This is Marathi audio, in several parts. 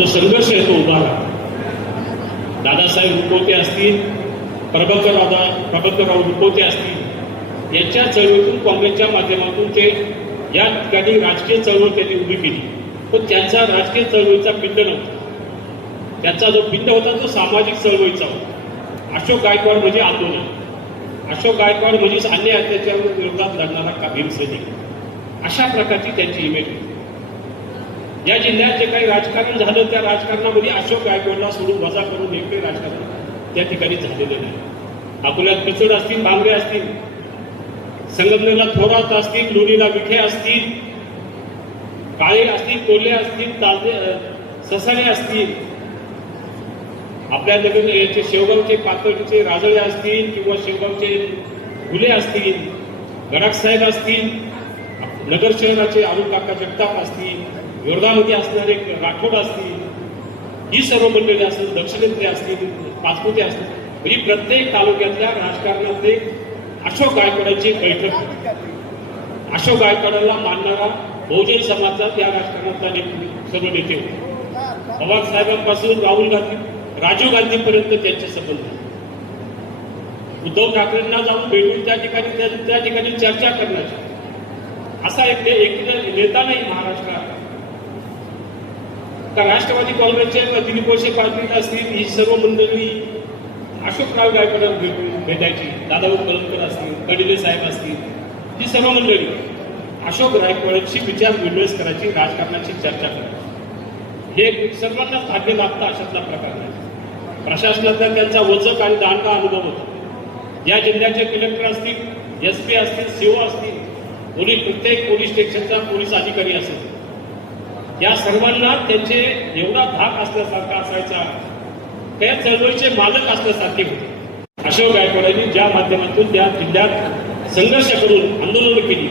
जो संघर्ष आहे तो उभा राहतो. दादासाहेब रुपवते असतील, प्रभाकरराव रुपवते असतील, यांच्या चळवळीतून काँग्रेसच्या माध्यमातून ते या ठिकाणी राजकीय चळवळ त्यांनी उभी केली. पण त्यांचा राजकीय चळवळीचा पिंड नव्हता. त्यांचा जो पिंड होता तो सामाजिक चळवळीचा होता. अशोक गायकवाड म्हणजे आंदोलन, अशोक गायकवाड म्हणजेच अन्याय अत्याचार विरोधात लढणारा काबीर सैनिक, अशा प्रकारची त्यांची इमेज होती. या जिल्ह्यात जे काही राजकारण झालं त्या राजकारणामध्ये अशोक गायकवाडला सोडून वजा करून एकटे राजकारण त्या ठिकाणी झालेले नाही. अकोल्यात पिचड असतील, बांगरे असतील, संगमनेरला थोरात असतील, लोणीला विखे असतील, काळे असतील, कोल्हे असतील, ससाणे असतील, आपल्या नवीन याचे शेवगावचे पातळीचे राजळे असतील किंवा शेवगावचे फुले असतील, गडाख साहेब असतील, नगर शहराचे अरुण काका जगताप असतील, योर्धामध्ये असणारे राठोड असतील, ही सर्व मंडळी असतील, दक्षिणेतले असतील, पाचपुते असतील, म्हणजे प्रत्येक तालुक्यातल्या राजकारणातले अशोक गायकवाडांची बैठक होती. अशोक गायकवाडांना मानणारा बहुजन समाजाचा त्या राजकारणातला सर्व नेते होते. पवार साहेबांपासून राहुल गांधी, राजीव गांधीपर्यंत त्यांचे संबंध. उद्धव ठाकरेंना जाऊन भेटून त्या ठिकाणी चर्चा करण्याची असा एक नेता नाही महाराष्ट्रात. का राष्ट्रवादी काँग्रेसचे दिलीप वळसे पाटील असतील, ही सर्व मंडळी अशोकराव गायकवाडांना भेटायची, दादाभाऊ कलमकर असतील, कडिले साहेब असतील, ही सर्व मंडळी अशोक गायकवाडांशी विचार विनिमय करायची, राजकारणाची चर्चा करायची. हे सर्वांनाच भाग्य लागतं अशातला प्रकार नाही. प्रशासनातला त्यांचा वचक आणि दांडगा अनुभव होता. या जिल्ह्याचे कलेक्टर असतील, SP असतील, CO असतील, प्रत्येक पोलीस स्टेशनचा पोलीस अधिकारी असेल, या सर्वांना त्यांचे एवढा धाक असल्यासारखा असायचा, त्या चळवळीचे मालक असल्यासारखे होते. अशोक गायकवाडांनी ज्या माध्यमातून त्या जिल्ह्यात संघर्ष करून आंदोलन केली,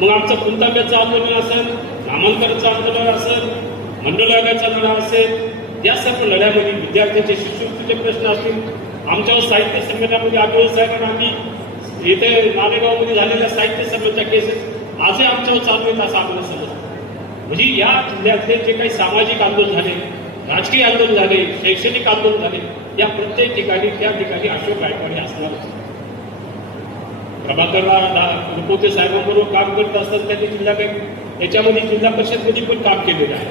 मग आमचं कुंताब्याचं आंदोलन असेल, नामांतराचं आंदोलन असेल, मंडळ आयोगाचा लढा असेल, या सर्व लढ्यामध्ये विद्यार्थ्यांचे शिष्यवृत्तीचे प्रश्न असतील, आमच्या साहित्य संमेलनामध्ये आठवले साहेबांना आम्ही इथे नालेगावमध्ये झालेल्या साहित्य संमेलनाच्या केसेस आजही आमच्यावर चालू आहेत असं आम्हाला समजतं. म्हणजे या जिल्ह्यातले जे काही सामाजिक आंदोलन झाले, राजकीय आंदोलन झाले, शैक्षणिक आंदोलन झाले, या प्रत्येक ठिकाणी त्या ठिकाणी अशोक गायकवाड असणार होते. प्रभाकरराव रुपवते साहेबांबरोबर काम करत असताना त्यांनी याच्यामध्ये जिल्हा परिषदमध्ये पण काम केलेलं आहे.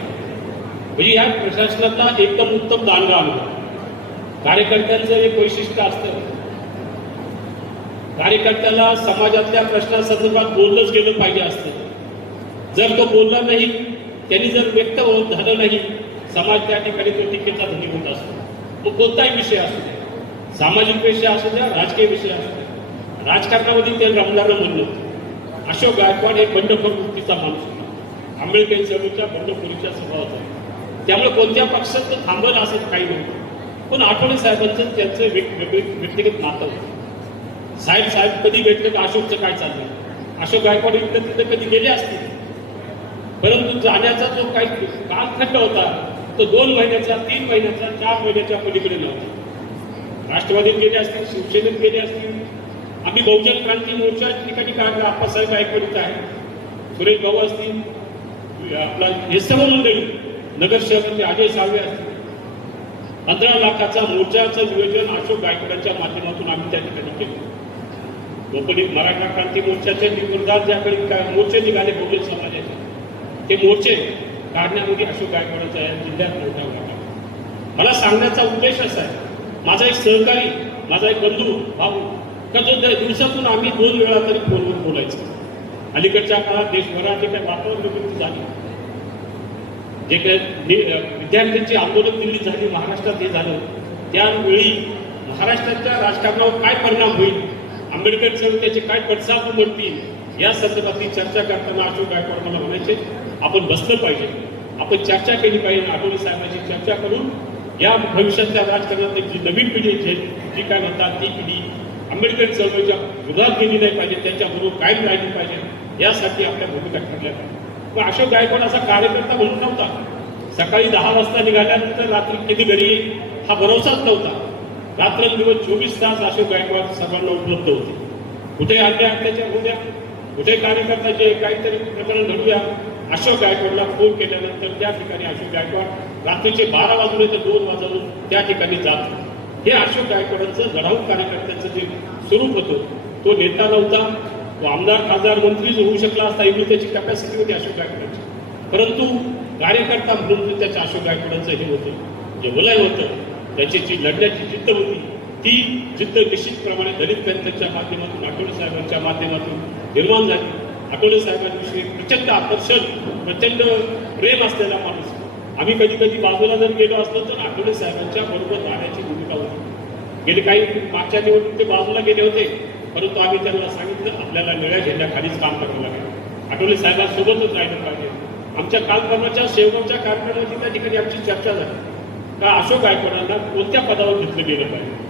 म्हणजे या प्रशासनाचा एकदम उत्तम दांडगा अनुभव. कार्यकर्त्यांचं एक वैशिष्ट्य असतं, कार्यकर्त्याला समाजातल्या प्रश्नासंदर्भात बोललंच गेलं पाहिजे असतं. जर तो बोलला नाही, त्यांनी जर व्यक्त होत झालं नाही, समाज त्या ठिकाणी तो टीकेचा धनी होत असतो. तो कोणताही विषय असू द्या, सामाजिक विषय असू द्या, राजकीय विषय असू द्या, राजकारणामध्ये ते रमणारं म्हणलं. अशोक गायकवाड एक बंडखोर वृत्तीचा माणूस होता, आंबेडकरी चळवळीच्या बंडखोरीच्या स्वभावाचा. त्यामुळे कोणत्या पक्षात तो थांबलं असं काही नव्हतं. पण आठवले साहेबांचं त्यांचं व्यक्तिगत नातं होतं. साहेब कधी भेटले तर अशोकचं काय चाललंय, अशोक गायकवाड इकडे तिथे कधी गेले असतील, परंतु जाण्याचा जो काही कालखंड होता तो 2 महिन्याचा, 3 महिन्याचा, 4 महिन्याच्या पलीकडे नव्हता. राष्ट्रवादीत गेले असतील, शिवसेनेत गेले असतील, आम्ही बहुजन क्रांती मोर्चा ठिकाणी काढला, आप्पासाहेब गायकवाड आहे, सुरेश भाऊ असतील, आपला हे सर्व मंडळी, नगर शहरातले अजय साळवे असतील, 15 लाखाचा मोर्चाचं नियोजन अशोक गायकवाडांच्या माध्यमातून आम्ही त्या ठिकाणी केलं. लोकलित मराठा क्रांती मोर्चाच्या विरोधात ज्याकडे मोर्चे निघाले बहुजन समाजाचे, ते मोर्चे काढण्यामध्ये अशोक गायकवाडांचा या जिल्ह्यात मोठा वाटा. मला सांगण्याचा उद्देश असा आहे, माझा एक सहकारी, माझा एक बंधू भाऊ, का जो दिवसातून आम्ही 2 वेळा तरी फोनवर बोलायचं. अलीकडच्या काळात देशभरात जे काही वातावरण निर्मिती झाली, जे काही विद्यार्थ्यांची आंदोलन दिल्लीत झाली, महाराष्ट्रात हे झालं, त्यावेळी महाराष्ट्राच्या राजकारणावर काय परिणाम होईल, आंबेडकर चळवळीचे काय पडसाद उमटतील, या संदर्भातली चर्चा करताना अशोक गायकवाड मला म्हणायचे, आपण बसलं पाहिजे, आपण चर्चा केली पाहिजे. आठवले साहेबांची चर्चा करून या भविष्यातल्या राजकारणात जी नवीन पिढी जी काय म्हणतात ती पिढी आंबेडकर चळवळीच्या विरोधात गेली नाही पाहिजे, त्यांच्याबरोबर कायम राहिली पाहिजे, यासाठी आपल्या भूमिका ठरल्या पाहिजे. पण अशोक गायकवाड असा कार्यकर्ता म्हणून नव्हता. सकाळी 10 वाजता निघाल्यानंतर रात्री कधी घरी येईल हा भरोसाच नव्हता. रात्रंदिवस 24 तास अशोक गायकवाड सर्वांना उपलब्ध होते. कुठे अन्याय अत्याचार होऊ द्या, कुठे कार्यकर्त्याचे काहीतरी प्रकरण घडूया, अशोक गायकवाडला फोन केल्यानंतर त्या ठिकाणी अशोक गायकवाड रात्रीचे 12 वाजले तर 2 वाजून त्या ठिकाणी जात. हे अशोक गायकवाडांचं लढाऊ कार्यकर्त्यांचं जे स्वरूप होतं, तो नेता नव्हता, तो आमदार खासदार मंत्री जो होऊ शकला असता, एवढी त्याची कॅपॅसिटी होती अशोक गायकवाडांची. परंतु कार्यकर्ता म्हणून त्याच्या अशोक गायकवाडांचं हे होतं, जे वलय होतं, त्याची जी लढण्याची जिद्द होती, ती जिद्द निश्चितप्रमाणे दलित पॅंथरच्या माध्यमातून, आठवले साहेबांच्या माध्यमातून निर्माण झाली. आठवले साहेबांविषयी प्रचंड आकर्षण, प्रचंड प्रेम असलेला माणूस. आम्ही कधी कधी बाजूला जर गेलो असतो तर आठवले साहेबांच्या बरोबर राहण्याची भूमिका होती. गेले काही मागच्या निवडणूक ते बाजूला गेले होते, परंतु आम्ही त्यांना सांगितलं आपल्याला निळ्या झेंड्याखालीच काम करावं लागेल, आठवले साहेबांसोबतच राहिलं पाहिजे. आमच्या कालपर्वाच्या शेवटच्या कार्यक्रमाची त्या ठिकाणी आमची चर्चा झाली का अशोक गायकवाडांना कोणत्या पदावर घेतलं गेलं पाहिजे.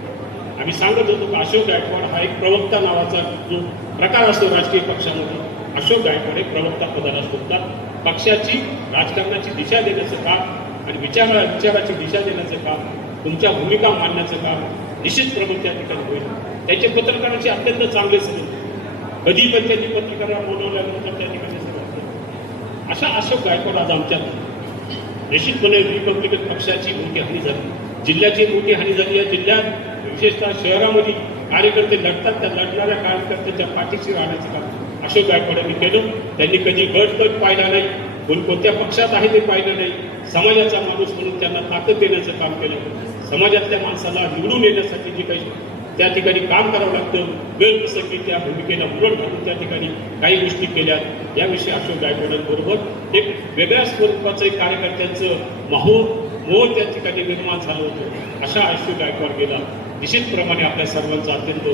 आम्ही सांगत होतो की अशोक गायकवाड हा एक प्रवक्ता नावाचा जो प्रकार असतो राजकीय पक्षामध्ये, अशोक गायकवाड हे प्रवक्ता पदाला असतात. पक्षाची राजकारणाची दिशा देण्याचं काम आणि विचाराची दिशा देण्याचं काम, तुमच्या भूमिका मांडण्याचं काम निश्चितप्रमाणे त्या ठिकाणी होईल. त्यांचे पत्रकारांचे अत्यंत चांगले संबंध, कधी पण त्यांनी पत्रकारांना बोलवल्यानंतर त्या ठिकाणी सगळं. अशा अशोक गायकवाड आज आमच्यात निश्चितपणे रिपब्लिकन पक्षाची मोठी हानी झाली, जिल्ह्याची मोठी हानी झाली. या जिल्ह्यात विशेषतः शहरामध्ये कार्यकर्ते लढतात, त्या लढणाऱ्या कार्यकर्त्यांच्या पाठीशी राहण्याचं काम अशोक गायकवाडांनी केलं. त्यांनी कधी गट पाहिला नाही, कोणत्या पक्षात आहे ते पाहिलं नाही. समाजाचा माणूस म्हणून त्यांना ताकद देण्याचं काम केलं. समाजातल्या माणसाला निवडून येण्यासाठी जे काही त्या ठिकाणी काम करावं लागतं, वेळप्रसंगी त्या भूमिकेला उलट घालून त्या ठिकाणी काही गोष्टी केल्या. याविषयी अशोक गायकवाडांबरोबर एक वेगळ्या स्वरूपाचं एक कार्यकर्त्यांचं मोह त्या ठिकाणी निर्माण झालं होतं. अशा अशोक गायकवाड गेला. निश्चितप्रमाणे आपल्या सर्वांचं अत्यंत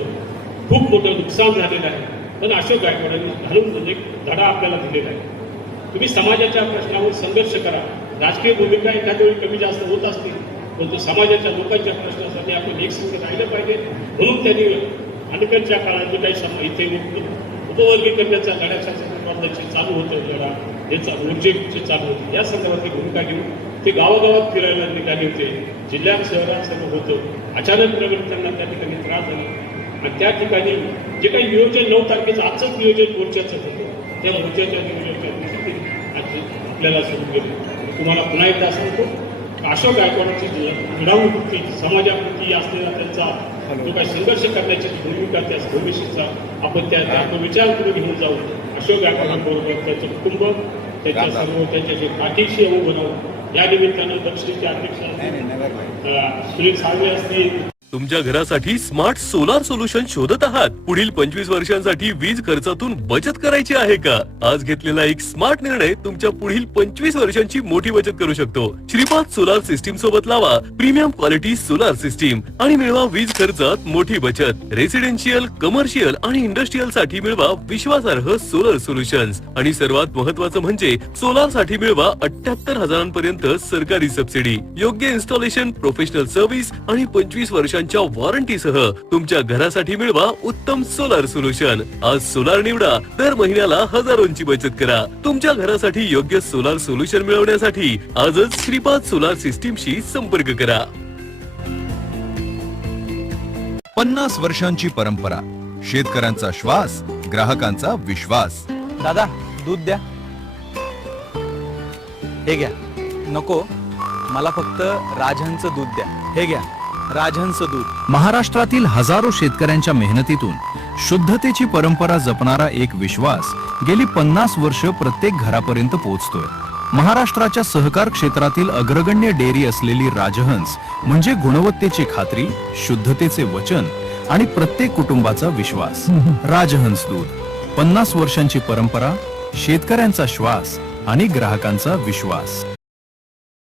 खूप मोठं नुकसान झालेलं आहे. पण अशोक गायकवाडांनी घालून एक धडा आपल्याला दिलेला आहे. तुम्ही समाजाच्या प्रश्नावर संघर्ष करा. राजकीय भूमिका एखाद्या वेळी कमी जास्त होत असतील, परंतु समाजाच्या लोकांच्या प्रश्नासाठी आपण एकसंघ राहिलं पाहिजे. म्हणून त्यांनी अलीकडच्या काळात जे काही इथे उपवर्गीकरणाच्या लढ्याच्या संदर्भात चालू होतं, लढा हे ऊर्जेचे चालू होते, या संदर्भातली भूमिका घेऊन ते गावागावात फिरायला निघाले होते. जिल्ह्यात शहरात सर्व होतं. अचानक त्यांना त्या ठिकाणी त्रास झाला आणि त्या ठिकाणी जे काही नियोजन 9 तारखेचं आजचंच नियोजन मोर्चाचं होतं, त्या मोर्चाच्या नियोजनाच्या आपल्याला सुरू केलं. तुम्हाला पुन्हा एकदा सांगतो, अशोक गायकवाडांची लढाऊ वृत्ती, समाजाप्रती असलेला त्यांचा जो काही संघर्ष करण्याची भूमिका, त्या भूमिकेचा आपण त्या विचार करून घेऊन जाऊ. अशोक गायकवाडांबरोबर त्याचं कुटुंब, त्याच्या सर्व त्यांच्याशी पाठीशी उभं राहून या निमित्तानं दक्षिणचे अध्यक्ष सुनील साळवे असतील. तुमच्या घरासाठी स्मार्ट सोलार सोल्युशन शोधत आहात? पुढील 25 वर्षांसाठी वीज खर्चातून बचत करायची आहे का? आज घेतलेला एक स्मार्ट निर्णय तुमच्या पुढील 25 वर्षांची मोठी बचत करू शकतो. श्रीपाद सोलार सिस्टीम सोबत लावा प्रीमियम क्वालिटी सोलार सिस्टीम आणि मिळवा वीज खर्चात मोठी बचत. रेसिडेन्शियल, कमर्शियल आणि इंडस्ट्रीयल साठी मिळवा विश्वासार्ह सोलर सोल्युशन्स आणि सर्वात महत्त्वाचं म्हणजे सोलार साठी मिळवा 78,000 सरकारी सबसिडी, योग्य इन्स्टॉलेशन, प्रोफेशनल सर्व्हिस आणि 25 वर्षांच्या वॉरंटी सह तुमच्या घरासाठी मिळवा उत्तम सोलार सोल्युशन. आज सोलार निवडा, दर महिन्याला हजारोंची बचत करा. तुमच्या घरासाठी योग्य सोलार सोल्युशन मिळवण्यासाठी आजच श्रीपाद सोलार सिस्टीमशी संपर्क करा. 50 वर्षांची परंपरा, शेतकऱ्यांचा श्वास, ग्राहकांचा विश्वास. दादा दूध द्या. हे घ्या. नको, मला फक्त राजहंस दूध द्या. हे घ्या, राजहंस दूध. महाराष्ट्रातील हजारो शेतकऱ्यांच्या मेहनतीतून शुद्धतेची परंपरा जपणारा एक विश्वास गेली 50 वर्ष प्रत्येक घरापर्यंत पोहोचतोय. महाराष्ट्राच्या सहकार क्षेत्रातील अग्रगण्य डेअरी असलेली राजहंस म्हणजे गुणवत्तेची खात्री, शुद्धतेचे वचन आणि प्रत्येक कुटुंबाचा विश्वास. राजहंस दूध, 50 वर्षांची परंपरा, शेतकऱ्यांचा श्वास आणि ग्राहकांचा विश्वास.